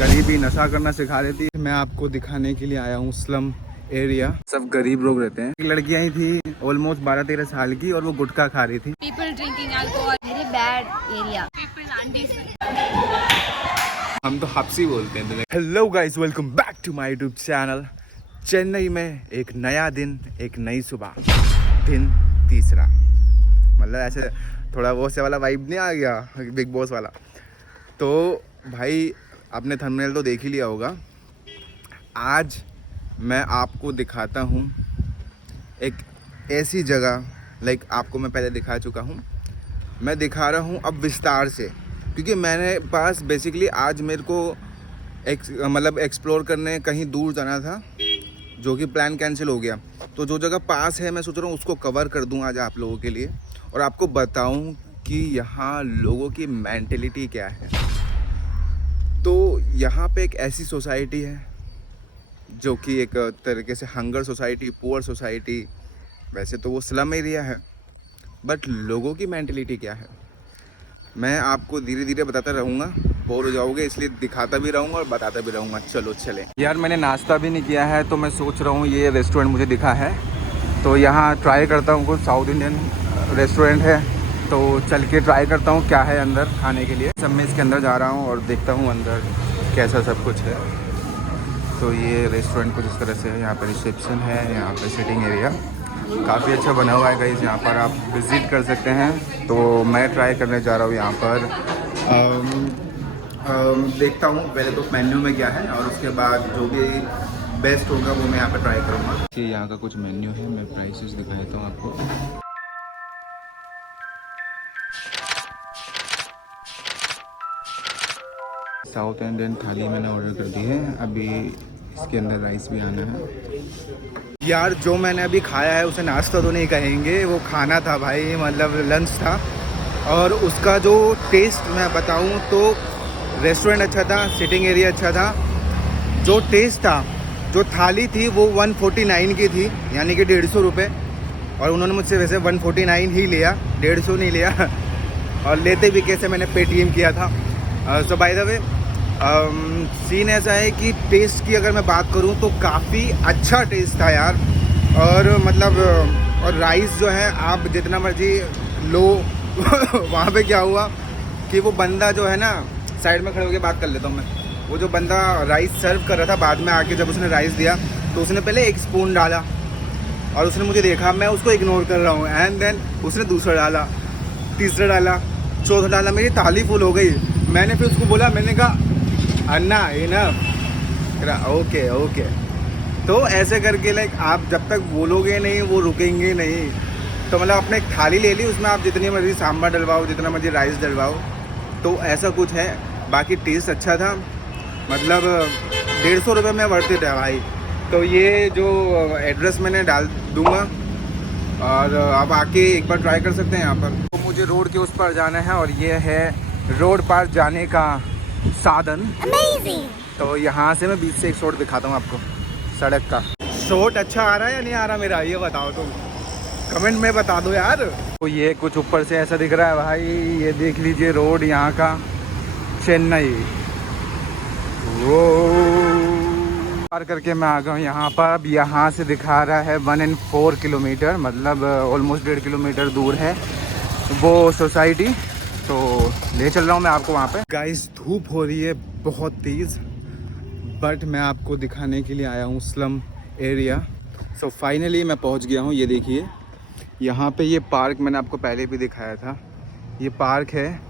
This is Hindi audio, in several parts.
गरीबी नशा करना सिखा देती है। मैं आपको दिखाने के लिए आया हूँ स्लम एरिया। सब गरीब लोग रहते हैं। लड़कियां ही थी ऑलमोस्ट 12-13 साल की और वो गुटखा खा रही थी। People drinking alcohol, very bad area. People undecent. हम तो हप्सी बोलते हैं। Hello guys, welcome back to my YouTube channel. Chennai में एक नया दिन, एक नई सुबह, दिन तीसरा। मतलब ऐसे थोड़ा वो से वाला वाइब नहीं आ गया, बिग बॉस वाला। तो भाई आपने थंबनेल तो देख ही लिया होगा। आज मैं आपको दिखाता हूँ एक ऐसी जगह, लाइक आपको मैं पहले दिखा चुका हूँ, मैं दिखा रहा हूँ अब विस्तार से, क्योंकि मैंने पास बेसिकली आज मेरे को मतलब एक्सप्लोर करने कहीं दूर जाना था, जो कि प्लान कैंसिल हो गया। तो जो जगह पास है मैं सोच रहा हूँ उसको कवर कर दूँ आज आप लोगों के लिए, और आपको बताऊँ कि यहाँ लोगों की मेंटेलिटी क्या है। तो यहाँ पे एक ऐसी सोसाइटी है जो कि एक तरीके से हंगर सोसाइटी, पुअर सोसाइटी। वैसे तो वो स्लम एरिया है, बट लोगों की मेंटेलिटी क्या है मैं आपको धीरे धीरे बताता रहूँगा। बोर हो जाओगे इसलिए दिखाता भी रहूँगा और बताता भी रहूँगा। चलो चले यार, मैंने नाश्ता भी नहीं किया है तो मैं सोच रहा हूँ ये रेस्टोरेंट मुझे दिखा है तो यहाँ ट्राई करता हूँ। कुछ साउथ इंडियन रेस्टोरेंट है तो चल के ट्राई करता हूँ क्या है अंदर खाने के लिए। सब मैं इसके अंदर जा रहा हूँ और देखता हूँ अंदर कैसा सब कुछ है। तो ये रेस्टोरेंट कुछ इस तरह से है। यहाँ पर रिसेप्शन है, यहाँ पर सिटिंग एरिया काफ़ी अच्छा बना हुआ है गाइस, यहाँ पर आप विज़िट कर सकते हैं। तो मैं ट्राई करने जा रहा हूँ यहाँ पर। देखता हूँ पहले तो मेन्यू में क्या है और उसके बाद जो भी बेस्ट होगा वो मैं यहाँ पर ट्राई करूँगा। कि यहाँ का कुछ मेन्यू है, मैं प्राइसेस दिखा देता हूँ आपको। साउथ इंडियन थाली मैंने ऑर्डर कर दी है, अभी इसके अंदर राइस भी आना है। यार जो मैंने अभी खाया है उसे नाश्ता तो नहीं कहेंगे, वो खाना था भाई, मतलब लंच था। और उसका जो टेस्ट मैं बताऊं तो रेस्टोरेंट अच्छा था, सिटिंग एरिया अच्छा था। जो टेस्ट था, जो थाली थी वो 149 की थी, यानी कि 150 रुपये। और उन्होंने मुझसे वैसे 149 ही लिया, 150 नहीं लिया। और लेते भी कैसे, मैंने पेटीएम किया था। सो बाय द वे सीन ऐसा है कि टेस्ट की अगर मैं बात करूं तो काफ़ी अच्छा टेस्ट था यार। और मतलब और राइस जो है आप जितना मर्जी लो। वहाँ पे क्या हुआ कि वो बंदा जो है ना, साइड में खड़े होकर बात कर लेता हूँ मैं। वो जो बंदा राइस सर्व कर रहा था, बाद में आके जब उसने राइस दिया तो उसने पहले एक स्पून डाला और उसने मुझे देखा, मैं उसको इग्नोर कर रहा हूँ। एंड देन उसने दूसरा डाला, तीसरा डाला, चौथा डाला, मेरी थाली फुल हो गई। मैंने फिर उसको बोला, मैंने कहा अन्ना इनफ, ओके ओके। तो ऐसे करके लाइक आप जब तक बोलोगे नहीं वो रुकेंगे नहीं। तो मतलब आपने एक थाली ले ली, उसमें आप जितनी मर्जी सांभर डलवाओ, जितना मर्जी राइस डलवाओ, तो ऐसा कुछ है। बाकी टेस्ट अच्छा था, मतलब 150 रुपये में वर्थ इट है भाई। तो ये जो एड्रेस मैंने डाल दूँगा और आप आके एक बार ट्राई कर सकते हैं यहाँ पर। तो मुझे रोड के उस पार जाना है और ये है रोड पार जाने का साधन। Amazing. तो यहाँ से मैं बीच से एक शॉट दिखाता हूँ आपको सड़क का। शॉट अच्छा आ रहा है या नहीं आ रहा मेरा, ये बताओ तुम कमेंट में बता दो यार। तो ये कुछ ऊपर से ऐसा दिख रहा है भाई, ये देख लीजिए रोड यहाँ का, चेन्नई। वो पार करके मैं आ गया हूँ यहाँ पर। अब यहाँ से दिखा रहा है 1 and 4 किलोमीटर, मतलब ऑलमोस्ट 1.5 किलोमीटर दूर है वो सोसाइटी। तो ले चल रहा हूँ मैं आपको वहाँ पे। गाइस धूप हो रही है बहुत तेज़, बट मैं आपको दिखाने के लिए आया हूँ स्लम एरिया। सो फाइनली मैं पहुँच गया हूँ। ये देखिए यहाँ पे ये पार्क मैंने आपको पहले भी दिखाया था, ये पार्क है।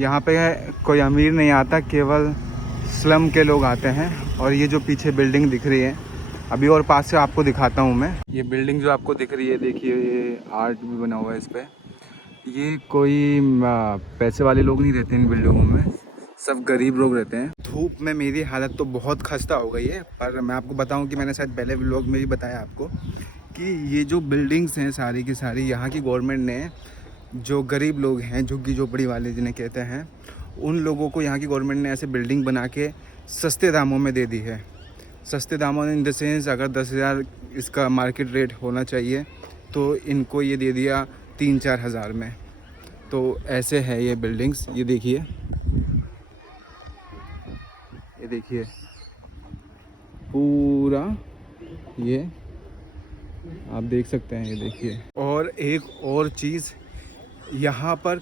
यहाँ पे कोई अमीर नहीं आता, केवल स्लम के लोग आते हैं। और ये जो पीछे बिल्डिंग दिख रही है, अभी और पास से आपको दिखाता हूँ मैं। ये बिल्डिंग जो आपको दिख रही है, देखिए ये आर्ट भी बना हुआ है इस पर। ये कोई पैसे वाले लोग नहीं रहते इन बिल्डिंगों में, सब गरीब लोग रहते हैं। धूप में मेरी हालत तो बहुत खस्ता हो गई है, पर मैं आपको बताऊं कि मैंने शायद पहले व्लॉग में भी बताया आपको कि ये जो बिल्डिंग्स हैं सारी की सारी यहाँ की गवर्नमेंट ने, जो गरीब लोग हैं, झुग्गी झोपड़ी वाले जिन्हें कहते हैं, उन लोगों को यहाँ की गवर्नमेंट ने ऐसे बिल्डिंग बना के सस्ते दामों में दे दी है। सस्ते दामों इन द सेंस, अगर 10,000 इसका मार्केट रेट होना चाहिए तो इनको ये दे दिया 3-4 हज़ार में। तो ऐसे है ये बिल्डिंग्स, ये देखिए। 1 and 4 किलोमीटर, मतलब ऑलमोस्ट 1.5 किलोमीटर दूर है वो सोसाइटी। तो ऐसे है ये बिल्डिंग्स, ये देखिए। 1 and 4 किलोमीटर, मतलब ऑलमोस्ट 1.5 किलोमीटर दूर है वो सोसाइटी। तो ऐसे है ये बिल्डिंग्स, ये देखिए। ये देखिए पूरा, ये आप देख सकते हैं, ये देखिए। और एक और चीज़, यहाँ पर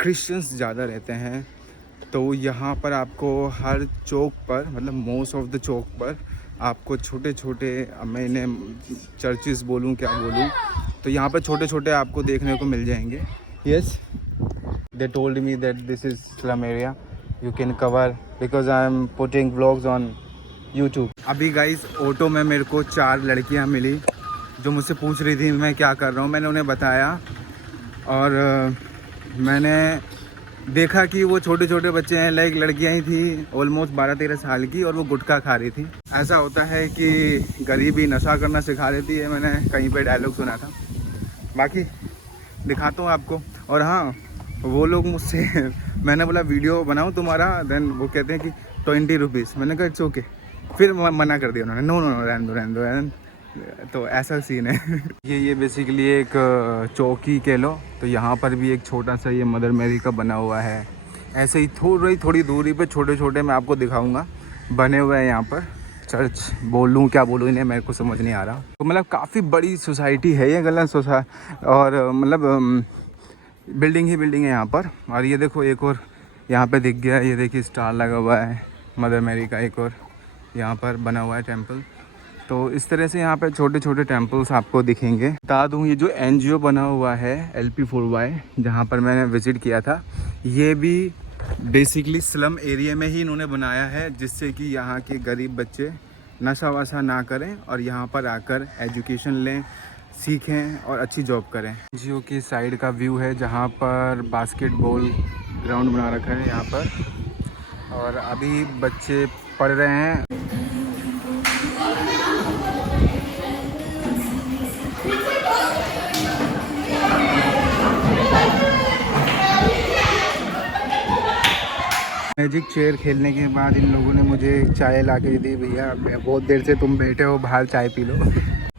क्रिश्चियंस ज़्यादा रहते हैं, तो यहाँ पर आपको हर चौक पर, मतलब मोस्ट ऑफ द चौक पर आपको छोटे छोटे, मैंने चर्चेस बोलूँ क्या बोलूँ, तो यहाँ पर छोटे छोटे आपको देखने को मिल जाएंगे। Yes, they told me that this is slum area, you can cover because I am putting vlogs on YouTube. अभी गाइस ऑटो में मेरे को 4 लड़कियाँ मिली जो मुझसे पूछ रही थी मैं क्या कर रहा हूँ। मैंने उन्हें बताया और मैंने देखा कि वो छोटे छोटे बच्चे हैं, लाइक लड़कियां ही थी ऑलमोस्ट 12-13 साल की, और वो गुटखा खा रही थी। ऐसा होता है कि गरीबी नशा करना सिखा देती है, मैंने कहीं पे डायलॉग सुना था। बाकी दिखाता हूँ आपको। और हाँ, वो लोग मुझसे मैंने बोला वीडियो बनाऊँ तुम्हारा, देन वो कहते हैं कि 20 रुपीज़। मैंने कहा इट्स ओके, फिर मना कर दिया उन्होंने, नो नो नो रहने दो। तो ऐसा सीन है। ये बेसिकली एक चौकी कह लो। तो यहाँ पर भी एक छोटा सा ये मदर मैरी का बना हुआ है। ऐसे ही थोड़ी दूरी पे छोटे छोटे मैं आपको दिखाऊंगा बने हुए हैं यहाँ पर। चर्च बोलूँ क्या बोलूँ, इन्हें मेरे को समझ नहीं आ रहा। तो मतलब काफ़ी बड़ी सोसाइटी है ये, गलत सोसाइटी, और मतलब बिल्डिंग ही बिल्डिंग है यहाँ पर। और ये देखो एक और यहाँ पे दिख गया, ये देखिए स्टार लगा हुआ है मदर मैरी का, एक और यहाँ पर बना हुआ है टेम्पल। तो इस तरह से यहाँ पे छोटे छोटे टेम्पल्स आपको दिखेंगे। बता दूँ, ये जो NGO बना हुआ है LP4Y, जहाँ पर मैंने विज़िट किया था, ये भी बेसिकली स्लम एरिया में ही इन्होंने बनाया है, जिससे कि यहाँ के गरीब बच्चे नशा वशा ना करें और यहाँ पर आकर एजुकेशन लें, सीखें और अच्छी जॉब करें। NGO की साइड का व्यू है, जहाँ पर बास्केटबॉल ग्राउंड बना रखा है यहाँ पर, और अभी बच्चे पढ़ रहे हैं। मैजिक चेयर खेलने के बाद इन लोगों ने मुझे चाय ला के दी। भैया बहुत देर से तुम बैठे हो, बाहर चाय पी लो।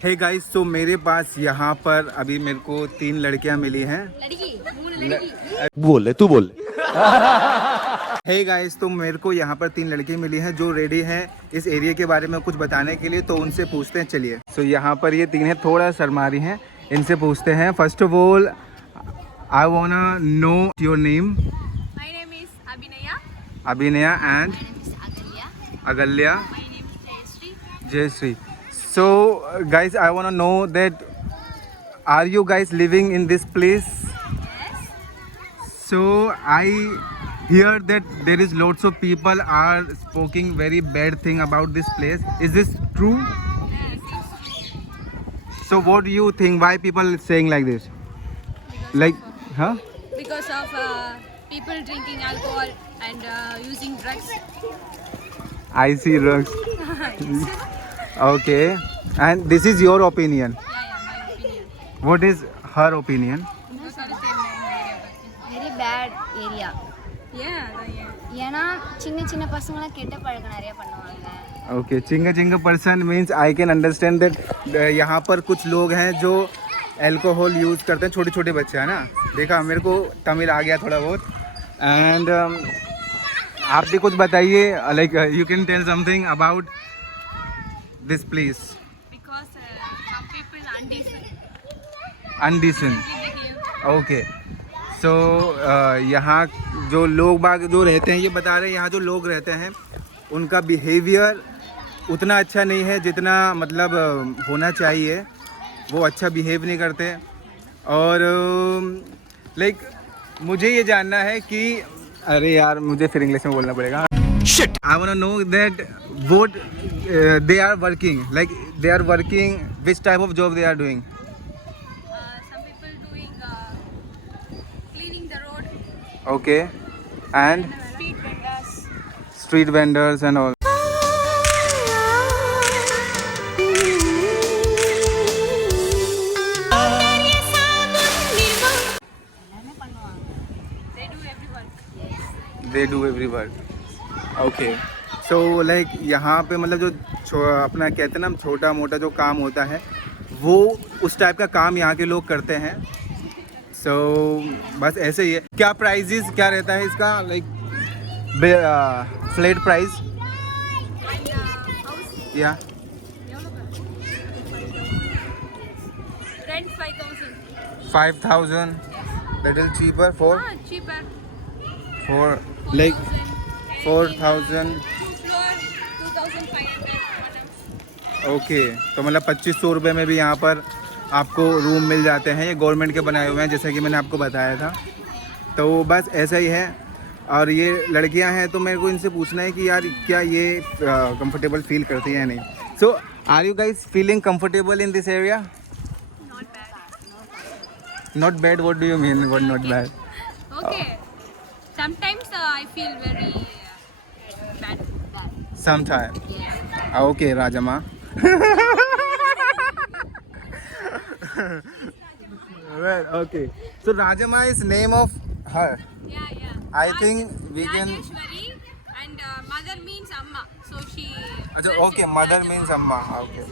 हे गाइस, तो मेरे पास यहाँ पर अभी मेरे को 3 लड़कियाँ मिली हैं। बोल तू बोल। हे गाइस, तो मेरे को यहाँ पर 3 लड़की मिली हैं जो रेडी हैं इस एरिया के बारे में कुछ बताने के लिए। तो उनसे पूछते हैं, चलिए। सो यहाँ पर ये 3 हैं, थोड़ा शर्मा रही हैं, इनसे पूछते हैं। First of all I वांना know your name. My name is Abhinaya. Abhinaya and My name is Agalya. Agalya. My name is Jayashree. Jayashree. So guys, I want to know that are you guys living in this place? Yes. So I hear that there is lots of people are speaking very bad thing about this place. Is this true? Yes. So what do you think? Why people saying like this? Like, huh? Because of people drinking alcohol and using drugs. I see drugs. Okay. And this is your opinion. Yeah, my opinion. What is her opinion? Very bad area. Yeah. ஏன்னா சின்ன சின்ன பசங்களாம் கெட்ட பழக்கம் நிறைய பண்ணுவாங்க. ओके, चिंगा person means I can understand that यहाँ पर कुछ लोग हैं जो अल्कोहल यूज़ करते हैं, छोटे छोटे बच्चे हैं ना। देखा, मेरे को तमिल आ गया थोड़ा बहुत। एंड आप भी कुछ बताइए, like you can tell something about this place. Because some people undecent. Okay, so यहाँ जो लोग बाग जो रहते हैं, ये बता रहे हैं यहाँ जो लोग रहते हैं उनका बिहेवियर उतना अच्छा नहीं है जितना मतलब होना चाहिए। वो अच्छा बिहेव नहीं करते। और लाइक मुझे ये जानना है कि, अरे यार मुझे फिर इंग्लिश में बोलना पड़ेगा। Shit, I want to know that what they are working, like they are working, which type of job they are doing. some people doing cleaning the road. Okay, and Street vendors. and all. They do every work. Okay. So like यहाँ पे मतलब जो अपना कहते हैं ना, छोटा मोटा जो काम होता है वो उस टाइप का काम यहाँ के लोग करते हैं। So बस ऐसे ही है। क्या प्राइजेस क्या रहता है इसका, लाइक फ्लैट प्राइस? या Rent 5,000. 5,000 little cheaper for Cheaper. like 4,000 Two floor, 2,500. Okay. तो मतलब 2,500 रुपये में भी यहाँ पर आपको रूम मिल जाते हैं। ये गवर्नमेंट के बनाए हुए हैं जैसा कि मैंने आपको बताया था। तो बस ऐसा ही है। और ये लड़कियां हैं तो मेरे को इनसे पूछना है कि यार क्या ये कंफर्टेबल फील करती हैं या नहीं। So are you guys feeling comfortable in this area? Not bad. Not bad, what do you mean what not bad? Okay. Sometimes I feel very bad. Sometime Yeah. Okay rajma. Well, okay. So Rajama is name of her. Yeah. I think we can. Rajeshwari and mother means Amma. So she. Achha, okay, mother means Amma. Okay.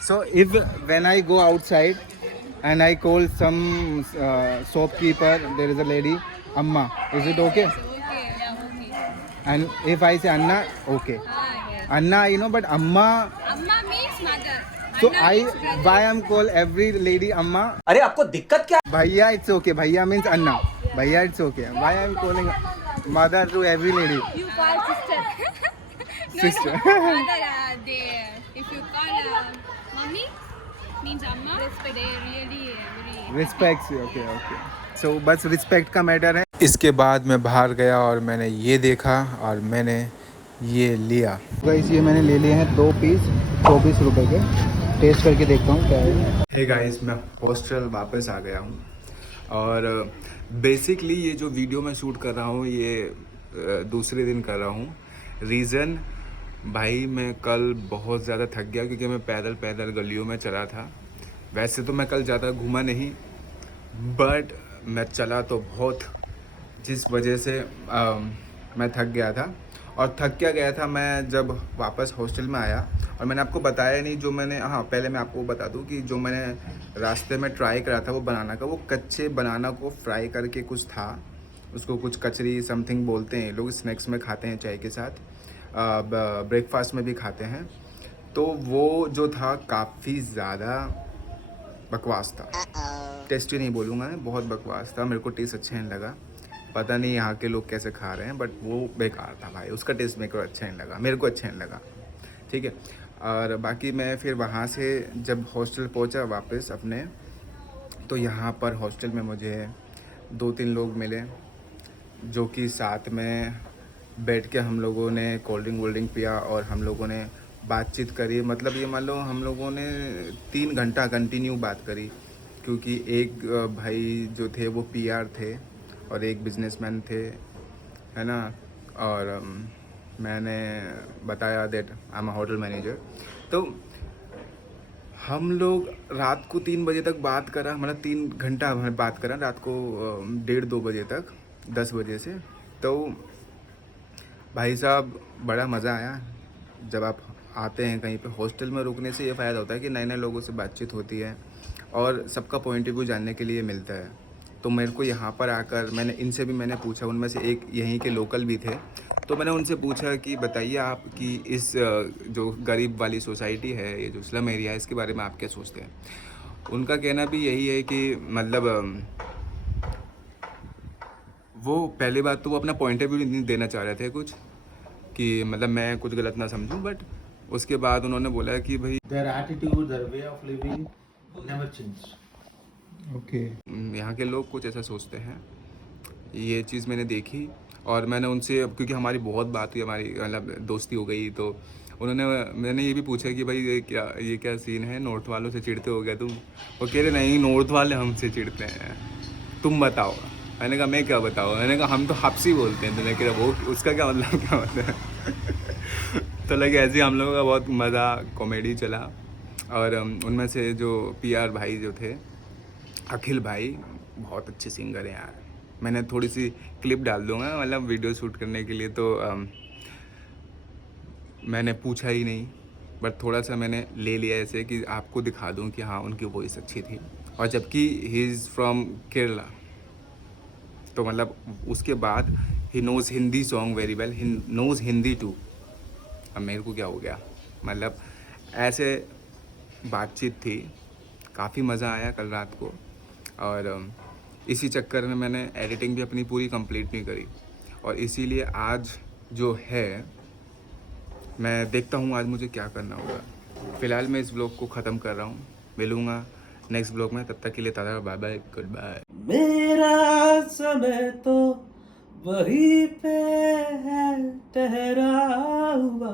So if when I go outside and I call some shopkeeper, there is a lady Amma. Is it okay? Okay. Yeah. Okay. And if I say Anna, okay. Yes. Anna, you know, but Amma. Amma means mother. So Anna I means brother. why I'm call every lady Amma. अरे आपको दिक्कत क्या? Bhaiya, it's okay. Bhaiya means Anna. Bhaiya, it's okay. Why I'm calling mother to every lady? You call sister. Sister. No. Mother, if you call mummy, means Amma. They really very. Respect okay okay. So बस रिस्पेक्ट का मैटर है। इसके बाद मैं बाहर गया और मैंने ये देखा और मैंने ये लिया। गाइस ये मैंने ले लिए हैं 2 पीस 24 रुपए के। टेस्ट करके देखता हूँ क्या है। हे गाइस मैं हॉस्टल वापस आ गया हूँ और बेसिकली ये जो वीडियो मैं शूट कर रहा हूँ ये दूसरे दिन कर रहा हूँ। रीज़न भाई मैं कल बहुत ज़्यादा थक गया क्योंकि मैं पैदल पैदल गलियों में चला था। वैसे तो मैं कल ज़्यादा घूमा नहीं बट मैं चला तो बहुत, जिस वजह से मैं थक गया था। और थक क्या गया था मैं जब वापस हॉस्टल में आया और मैंने आपको बताया नहीं जो मैंने, हाँ पहले मैं आपको बता दूं कि जो मैंने रास्ते में ट्राई करा था वो बनाना का, वो कच्चे बनाना को फ्राई करके कुछ था, उसको कुछ कचरी समथिंग बोलते हैं लोग, स्नैक्स में खाते हैं चाय के साथ, ब्रेकफास्ट में भी खाते हैं। तो वो जो था काफ़ी ज़्यादा बकवास था। टेस्टी नहीं बोलूँगा मैं, बहुत बकवास था। मेरे को टेस्ट अच्छा नहीं लगा। पता नहीं यहाँ के लोग कैसे खा रहे हैं बट वो बेकार था भाई। उसका टेस्ट मेरे को अच्छा नहीं लगा, मेरे को अच्छा नहीं लगा। ठीक है। और बाकी मैं फिर वहाँ से जब हॉस्टल पहुँचा वापस अपने, तो यहाँ पर हॉस्टल में मुझे 2-3 लोग मिले जो कि साथ में बैठ के हम लोगों ने कोल्ड ड्रिंक पिया और हम लोगों ने बातचीत करी। मतलब ये मान लो हम लोगों ने 3 घंटा कंटिन्यू बात करी क्योंकि एक भाई जो थे वो पीआर थे और एक बिजनेसमैन थे, है ना। और मैंने बताया that I am a hotel manager. तो हम लोग रात को 3 बजे तक बात करा, मतलब 3 घंटा बात करा रात को 1:30-2 बजे तक, 10 बजे से। तो भाई साहब बड़ा मज़ा आया। जब आप आते हैं कहीं पे, हॉस्टल में रुकने से ये फ़ायदा होता है कि नए नए लोगों से बातचीत होती है और सबका पॉइंट ऑफ व्यू जानने के लिए मिलता है। तो मेरे को यहाँ पर आकर मैंने इनसे भी मैंने पूछा, उनमें से एक यहीं के लोकल भी थे, तो मैंने उनसे पूछा कि बताइए आप कि इस जो गरीब वाली सोसाइटी है, ये जो स्लम एरिया है, इसके बारे में आप क्या सोचते हैं। उनका कहना भी यही है कि मतलब वो पहली बात तो वो अपना पॉइंट ऑफ व्यू नहीं देना चाह रहे थे कुछ, कि मतलब मैं कुछ गलत ना समझूं, बट उसके बाद उन्होंने बोला कि भाई their attitude, their way of living never changed. Okay यहाँ के लोग कुछ ऐसा सोचते हैं। ये चीज़ मैंने देखी और मैंने उनसे, क्योंकि हमारी बहुत बात हुई, हमारी मतलब दोस्ती हो गई, तो मैंने ये भी पूछा कि भाई ये क्या सीन है, नॉर्थ वालों से चिढ़ते हो गया तुम। वो कह रहे नहीं, नॉर्थ वाले हमसे चिढ़ते हैं, तुम बताओ। मैंने कहा मैं क्या बताऊँ, मैंने कहा हम तो हप्सी बोलते हैं। तो मैं कह रहा वो उसका क्या मतलब क्या होता है। तो लगे ऐसे ही हम लोगों का बहुत मज़ा कॉमेडी चला। और उनमें से जो पीआर भाई जो थे, अखिल भाई, बहुत अच्छे सिंगर हैं यार। मैंने थोड़ी सी क्लिप डाल दूँगा मतलब वीडियो शूट करने के लिए, तो मैंने पूछा ही नहीं बट थोड़ा सा मैंने ले लिया ऐसे कि आपको दिखा दूँ कि हाँ उनकी वॉइस अच्छी थी। और जबकि ही इज़ फ्रॉम केरला, तो मतलब उसके बाद ही knows Hindi song very well, he knows Hindi too. अब मेरे को क्या हो गया, मतलब ऐसे बातचीत थी, काफ़ी मज़ा आया कल रात को। और इसी चक्कर में मैंने एडिटिंग भी अपनी पूरी कंप्लीट नहीं करी, और इसीलिए आज जो है मैं देखता हूँ आज मुझे क्या करना होगा। फ़िलहाल मैं इस ब्लॉग को ख़त्म कर रहा हूँ, मिलूँगा नेक्स्ट ब्लॉग में, तब तक के लिए tata bye bye good bye. मेरा समय तो वहीं पे है ठहरा हुआ,